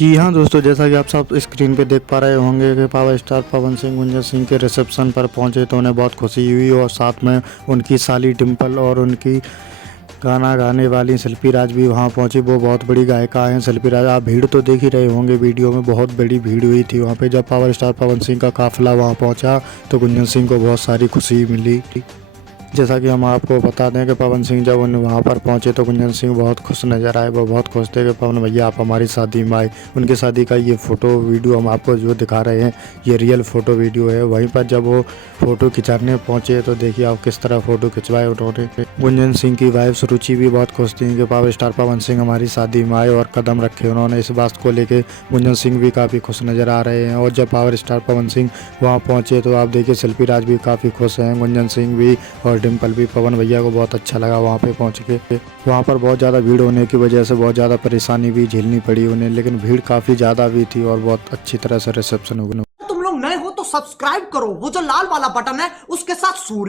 जी हाँ दोस्तों, जैसा कि आप सब स्क्रीन पे देख पा रहे होंगे कि पावर स्टार पवन सिंह गुंजन सिंह के रिसेप्शन पर पहुंचे तो उन्हें बहुत खुशी हुई और साथ में उनकी साली डिम्पल और उनकी गाना गाने वाली शिल्पी राज भी वहां पहुंची। वो बहुत बड़ी गायिका हैं शिल्पी राज। आप भीड़ तो देख ही रहे होंगे, वीडियो में बहुत बड़ी भीड़ हुई थी वहां पे। जब पावर स्टार पवन सिंह का काफिला वहां पहुंचा तो गुंजन सिंह को बहुत सारी खुशी मिली। जैसा कि हम आपको बता दें कि पवन सिंह जब उन वहाँ पर पहुँचे तो गुंजन सिंह बहुत खुश नज़र आए। वो बहुत खुश थे कि पवन भैया आप हमारी शादी में आए। उनकी शादी का ये फ़ोटो वीडियो हम आपको जो दिखा रहे हैं ये रियल फ़ोटो वीडियो है। वहीं पर जब वो फ़ोटो खिंचाने पहुँचे तो देखिए आप किस तरह फ़ोटो खिंचवाए उन्होंने। गुंजन सिंह की वाइफ सुरुचि भी बहुत खुश थी कि पावर स्टार पवन सिंह हमारी शादी में आए और कदम रखे उन्होंने। इस बात को लेके गुंजन सिंह भी काफ़ी खुश नज़र आ रहे हैं। और जब पावर स्टार पवन सिंह वहाँ पहुँचे तो आप देखिए शिल्पी राज भी काफ़ी खुश हैं, गुंजन सिंह भी और डिम्पल भी। पवन भैया को बहुत अच्छा लगा वहाँ पे पहुँच के। वहाँ पर बहुत ज़्यादा भीड़ होने की वजह से बहुत ज़्यादा परेशानी भी झेलनी पड़ी उन्हें, लेकिन भीड़ काफ़ी ज़्यादा भी थी और बहुत अच्छी तरह से रिसेप्शन हो गया। तुम लोग नए हो तो सब्सक्राइब करो, वो जो लाल वाला बटन है उसके साथ सूर्य